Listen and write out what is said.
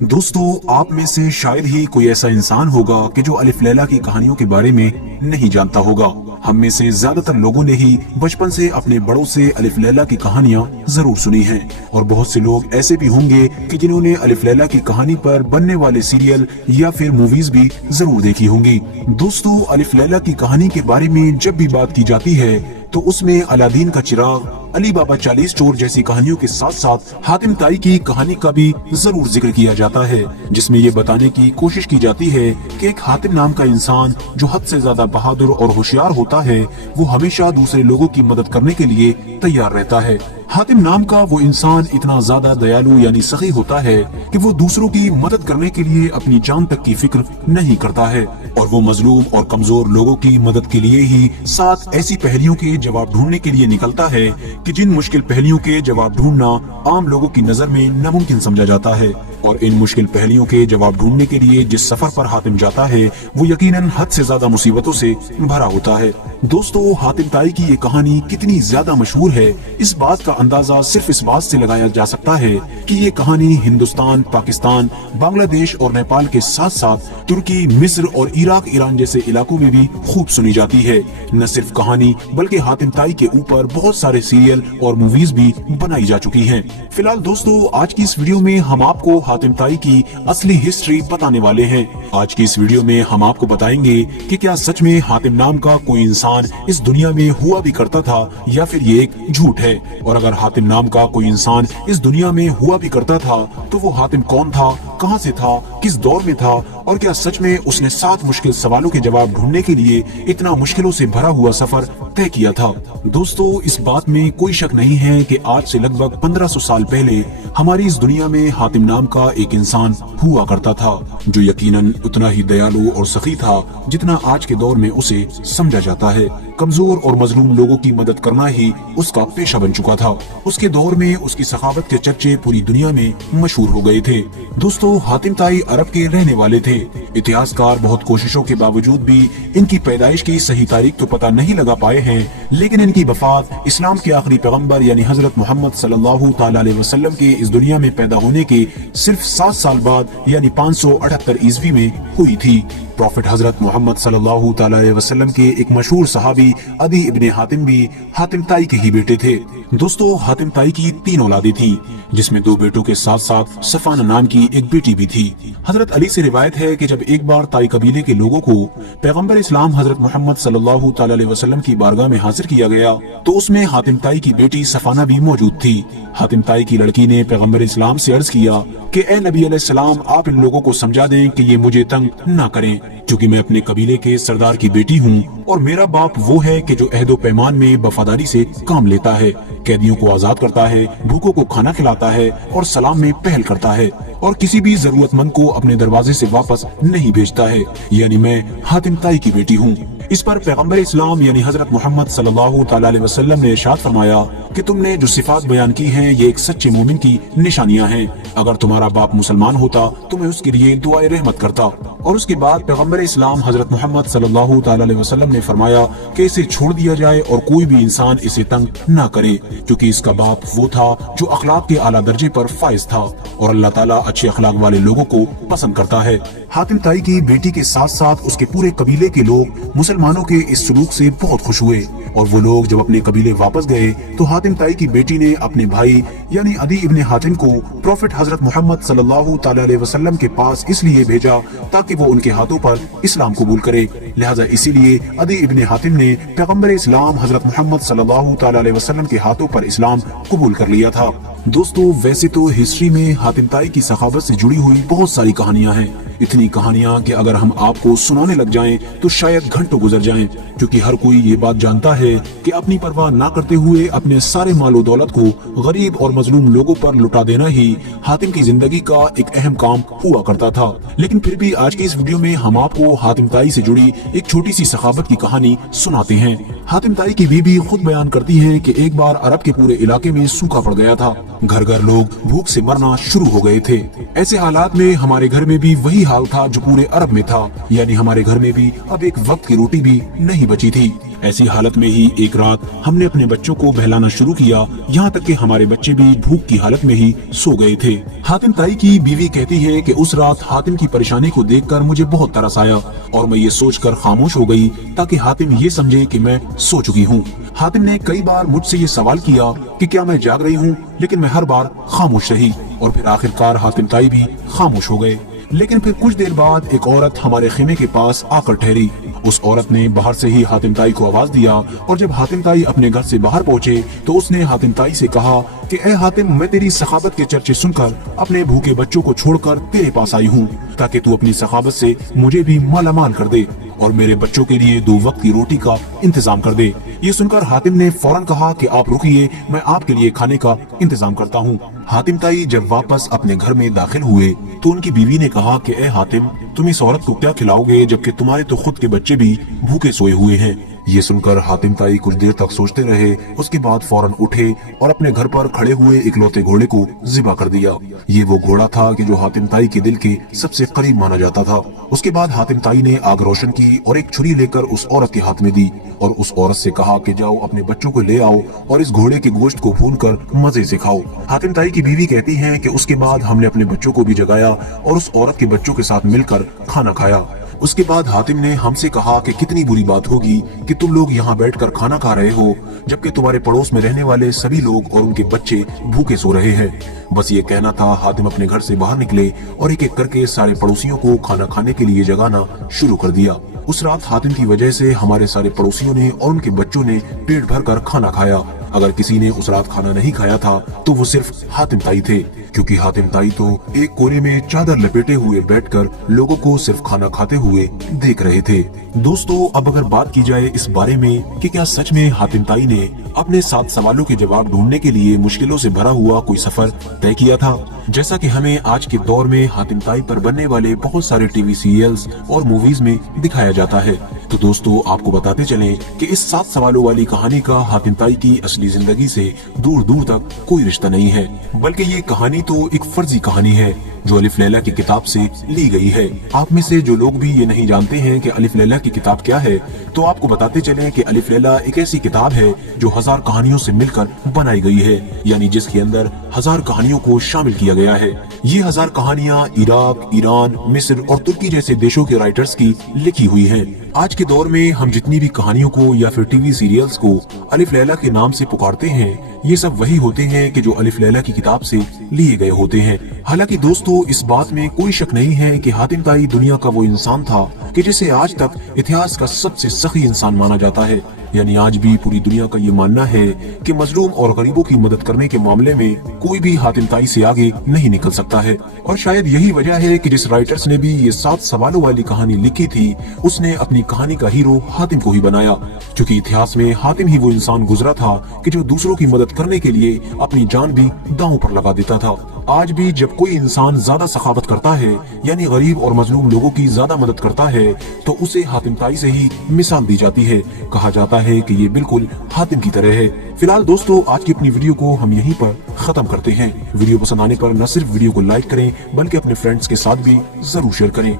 दोस्तों, आप में से शायद ही कोई ऐसा इंसान होगा कि जो अलिफ लैला की कहानियों के बारे में नहीं जानता होगा। हम में से ज्यादातर लोगों ने ही बचपन से अपने बड़ों से अलिफ लैला की कहानियां जरूर सुनी हैं, और बहुत से लोग ऐसे भी होंगे कि जिन्होंने अलिफ लैला की कहानी पर बनने वाले सीरियल या फिर मूवीज भी जरूर देखी होंगी। दोस्तों, अलिफ लैला की कहानी के बारे में जब भी बात की जाती है तो उसमें अलादीन का चिराग, अली बाबा चालीस चोर जैसी कहानियों के साथ साथ हातिम ताई की कहानी का भी जरूर जिक्र किया जाता है, जिसमें ये बताने की कोशिश की जाती है कि एक हातिम नाम का इंसान जो हद से ज्यादा बहादुर और होशियार होता है, वो हमेशा दूसरे लोगों की मदद करने के लिए तैयार रहता है। हातिम नाम का वो इंसान इतना ज्यादा दयालु यानी सखी होता है कि वो दूसरों की मदद करने के लिए अपनी जान तक की फिक्र नहीं करता है, और वो मजलूम और कमजोर लोगों की मदद के लिए ही 7 ऐसी पहेलियों के जवाब ढूंढने के लिए निकलता है कि जिन मुश्किल पहेलियों के जवाब ढूंढना आम लोगों की नजर में नामुमकिन समझा जाता है। और इन मुश्किल पहेलियों के जवाब ढूंढने के लिए जिस सफर पर हातिम जाता है वो यकीनन हद से ज्यादा मुसीबतों से भरा होता है। दोस्तों, हातिम ताई की ये कहानी कितनी ज्यादा मशहूर है, इस बात का अंदाजा सिर्फ इस बात से लगाया जा सकता है कि ये कहानी हिंदुस्तान, पाकिस्तान, बांग्लादेश और नेपाल के साथ साथ तुर्की, मिस्र और इराक, ईरान जैसे इलाकों में भी खूब सुनी जाती है। न सिर्फ कहानी बल्कि हातिम ताई के ऊपर बहुत सारे सीरियल और मूवीज भी बनाई जा चुकी हैं। फिलहाल दोस्तों, आज की इस वीडियो में हम आपको हातिम ताई की असली हिस्ट्री बताने वाले हैं। आज की इस वीडियो में हम आपको बताएंगे कि क्या सच में हातिम नाम का कोई इंसान इस दुनिया में हुआ भी करता था या फिर ये एक झूठ है, और अगर हातिम नाम का कोई इंसान इस दुनिया में हुआ भी करता था तो वो हातिम कौन था, कहां से था, किस दौर में था, और क्या सच में उसने 7 मुश्किल सवालों के जवाब ढूंढने के लिए इतना मुश्किलों से भरा हुआ सफर तय किया था। दोस्तों, इस बात में कोई शक नहीं है कि आज से लगभग 1500 साल पहले हमारी इस दुनिया में हातिम नाम का एक इंसान हुआ करता था, जो यकीनन उतना ही दयालु और सखी था जितना आज के दौर में उसे समझा जाता है। कमजोर और मजलूम लोगों की मदद करना ही उसका पेशा बन चुका था। उसके दौर में उसकी सखावत के चर्चे पूरी दुनिया में मशहूर हो गए थे। दोस्तों, हातिम ताई अरब के रहने वाले थे। इतिहासकार बहुत कोशिशों के बावजूद भी इनकी पैदाइश की सही तारीख तो पता नहीं लगा पाए हैं, लेकिन इनकी वफात इस्लाम के आखिरी पैगंबर यानी हजरत मोहम्मद सल्लल्लाहु ताला अलैहि वसल्लम के इस दुनिया में पैदा होने के सिर्फ 7 साल बाद यानी 578 ईस्वी में हुई थी। प्रॉफिट हजरत मोहम्मद सल्लल्लाहु ताला अलैहि वसल्लम के एक मशहूर सहाबी अदी इब्ने हातिम भी हातिम ताई के ही बेटे थे। दोस्तों, हातिम ताई की 3 औलादें थी, जिसमें 2 बेटों के साथ साथ सफाना नाम की एक बेटी भी थी। हजरत अली से रिवायत है कि जब एक बार ताई कबीले के लोगों को पैगंबर इस्लाम हजरत मोहम्मद सल्लल्लाहु ताला अलैहि वसल्लम की बारगाह में हाजिर किया गया तो उसमें हातिम ताई की बेटी सफाना भी मौजूद थी। हातिम ताई की लड़की ने पैगंबर इस्लाम से अर्ज किया कि ए नबी अलैहिस्सलाम, आप इन लोगों को समझा दें कि ये मुझे तंग न करें, क्योंकि मैं अपने कबीले के सरदार की बेटी हूँ और मेरा बाप वो है कि जो अहदो पैमान में वफादारी से काम लेता है, कैदियों को आजाद करता है, भूखों को खाना खिलाता है और सलाम में पहल करता है, और किसी भी जरूरतमंद को अपने दरवाजे से वापस नहीं भेजता है, यानी मैं हातिम ताई की बेटी हूँ। इस पर पैगंबर इस्लाम यानी हजरत मोहम्मद सल्लल्लाहु ताला अलैहि वसल्लम ने इरशाद फरमाया कि तुमने जो सिफात बयान की हैं ये एक सच्चे मोमिन की निशानियां हैं। अगर तुम्हारा बाप मुसलमान होता तो मैं उसके लिए दुआए रहमत करता। और उसके बाद पैगंबर इस्लाम हजरत मोहम्मद सल्लल्लाहु ताला अलैहि वसल्लम ने फरमाया कि इसे छोड़ दिया जाए और कोई भी इंसान इसे तंग न करे, क्योंकि इसका बाप वो था जो अखलाक के आला दर्जे पर फाइज था, और अल्लाह ताला अच्छे अखलाक वाले लोगों को पसंद करता है। हातिम ताई की बेटी के साथ साथ उसके पूरे कबीले के लोग मुसलमानों के इस सलूक से बहुत खुश हुए, और वो लोग जब अपने कबीले वापस गए तो हातिम ताई की बेटी ने अपने भाई यानी अदी इब्ने हातिम को प्रॉफिट हजरत मोहम्मद सल्लल्लाहु ताला अलैहि वसल्लम के पास इसलिए भेजा ताकि वो उनके हाथों पर इस्लाम कबूल करे। लिहाजा इसीलिए अदी इब्ने हातिम ने पैगंबर इस्लाम हजरत मोहम्मद सल्लल्लाहु ताला अलैहि वसल्लम के हाथों पर इस्लाम कबूल कर लिया था। दोस्तों, वैसे तो हिस्ट्री में हातिम ताई की सखावत से जुड़ी हुई बहुत सारी कहानियां हैं, इतनी कहानियां कि अगर हम आपको सुनाने लग जाएं तो शायद घंटों गुजर जाएं, क्योंकि हर कोई ये बात जानता है कि अपनी परवाह ना करते हुए अपने सारे मालो दौलत को गरीब और मजलूम लोगों पर लुटा देना ही हातिम की जिंदगी का एक अहम काम हुआ करता था। लेकिन फिर भी आज की इस वीडियो में हम आपको हातिम ताई से जुड़ी एक छोटी सी सखावत की कहानी सुनाते हैं। हातिम ताई की बीबी खुद बयान करती है कि एक बार अरब के पूरे इलाके में सूखा पड़ गया था, घर घर लोग भूख से मरना शुरू हो गए थे। ऐसे हालात में हमारे घर में भी वही हाल था जो पूरे अरब में था, यानी हमारे घर में भी अब एक वक्त की रोटी भी नहीं बची थी। ऐसी हालत में ही एक रात हमने अपने बच्चों को बहलाना शुरू किया, यहाँ तक कि हमारे बच्चे भी भूख की हालत में ही सो गए थे। हातिम ताई की बीवी कहती है कि उस रात हातिम की परेशानी को देखकर मुझे बहुत तरस आया और मैं ये सोचकर खामोश हो गई ताकि हातिम ये समझे कि मैं सो चुकी हूँ। हातिम ने कई बार मुझसे ये सवाल किया कि क्या मैं जाग रही हूँ, लेकिन मैं हर बार खामोश रही और फिर आखिरकार हातिम ताई भी खामोश हो गए। लेकिन फिर कुछ देर बाद एक औरत हमारे खेमे के पास आकर ठहरी। उस औरत ने बाहर से ही हातिम ताई को आवाज दिया और जब हातिम ताई अपने घर से बाहर पहुंचे तो उसने हातिम ताई से कहा कि ए हातिम, मैं तेरी सखावत के चर्चे सुनकर अपने भूखे बच्चों को छोड़कर तेरे पास आई हूँ ताकि तू अपनी सखावत से मुझे भी मालामाल कर दे और मेरे बच्चों के लिए 2 वक्त की रोटी का इंतजाम कर दे। ये सुनकर हातिम ने फौरन कहा कि आप रुकिए, मैं आपके लिए खाने का इंतजाम करता हूँ। हातिम ताई जब वापस अपने घर में दाखिल हुए तो उनकी बीवी ने कहा कि ए हातिम, तुम इस औरत को क्या खिलाओगे जबकि तुम्हारे तो खुद के बच्चे भी भूखे सोए हुए हैं। ये सुनकर हातिम ताई कुछ देर तक सोचते रहे, उसके बाद फौरन उठे और अपने घर पर खड़े हुए इकलौते घोड़े को ज़िबा कर दिया। ये वो घोड़ा था कि जो हातिम ताई के दिल के सबसे करीब माना जाता था। उसके बाद हातिम ताई ने आग रोशन की और एक छुरी लेकर उस औरत के हाथ में दी और उस औरत से कहा कि जाओ अपने बच्चों को ले आओ और इस घोड़े के गोश्त को भूनकर मजे से खाओ। हातिम ताई की बीवी कहती है कि उसके बाद हमने अपने बच्चों को भी जगाया और उस औरत के बच्चों के साथ मिलकर खाना खाया। उसके बाद हातिम ने हमसे कहा कि कितनी बुरी बात होगी कि तुम लोग यहाँ बैठकर खाना खा रहे हो जबकि तुम्हारे पड़ोस में रहने वाले सभी लोग और उनके बच्चे भूखे सो रहे हैं। बस ये कहना था, हातिम अपने घर से बाहर निकले और एक एक करके सारे पड़ोसियों को खाना खाने के लिए जगाना शुरू कर दिया। उस रात हातिम की वजह से हमारे सारे पड़ोसियों ने और उनके बच्चों ने पेट भर कर खाना खाया। अगर किसी ने उस रात खाना नहीं खाया था तो वो सिर्फ हातिम ताई थे, क्योंकि हातिम ताई तो एक कोने में चादर लपेटे हुए बैठकर लोगों को सिर्फ खाना खाते हुए देख रहे थे। दोस्तों, अब अगर बात की जाए इस बारे में कि क्या सच में हातिम ताई ने अपने 7 सवालों के जवाब ढूंढने के लिए मुश्किलों से भरा हुआ कोई सफर तय किया था, जैसा कि हमें आज के दौर में हातिम ताई पर बनने वाले बहुत सारे टीवी सीरियल्स और मूवीज में दिखाया जाता है। तो दोस्तों, आपको बताते चलें कि इस 7 सवालों वाली कहानी का हातिम ताई की असली जिंदगी से दूर दूर तक कोई रिश्ता नहीं है, बल्कि ये कहानी तो एक फर्जी कहानी है जो अलिफ लैला की किताब से ली गई है। आप में से जो लोग भी ये नहीं जानते हैं कि अलिफ लैला की किताब क्या है, तो आपको बताते चलें कि अलिफ लैला एक ऐसी किताब है जो 1000 कहानियों से मिलकर बनाई गई है, यानी जिसके अंदर 1000 कहानियों को शामिल किया गया है। ये 1000 कहानियाँ इराक, ईरान, मिस्र और तुर्की जैसे देशों के राइटर्स की लिखी हुई हैं। आज के दौर में हम जितनी भी कहानियों को या फिर टीवी सीरियल्स को अलिफ लैला के नाम से पुकारते हैं, ये सब वही होते हैं कि जो अलिफ लैला की किताब से लिए गए होते हैं। हालांकि दोस्तों, इस बात में कोई शक नहीं है कि हातिम ताई दुनिया का वो इंसान था कि जिसे आज तक इतिहास का सबसे सखी इंसान माना जाता है। यानी आज भी पूरी दुनिया का ये मानना है कि मजलूम और गरीबों की मदद करने के मामले में कोई भी हातिम ताई से आगे नहीं निकल सकता है। और शायद यही वजह है कि जिस राइटर्स ने भी ये 7 सवालों वाली कहानी लिखी थी, उसने अपनी कहानी का हीरो हातिम को ही बनाया, क्योंकि इतिहास में हातिम ही वो इंसान गुजरा था कि जो दूसरों की मदद करने के लिए अपनी जान भी दांव पर लगा देता था। आज भी जब कोई इंसान ज्यादा सखावत करता है, यानी गरीब और मजलूम लोगों की ज्यादा मदद करता है, तो उसे हातिम ताई से ही मिसाल दी जाती है। कहा जाता है कि ये बिल्कुल हातिम की तरह है। फिलहाल दोस्तों, आज की अपनी वीडियो को हम यहीं पर खत्म करते हैं। वीडियो पसंद आने पर न सिर्फ वीडियो को लाइक करें बल्कि अपने फ्रेंड्स के साथ भी जरूर शेयर करें।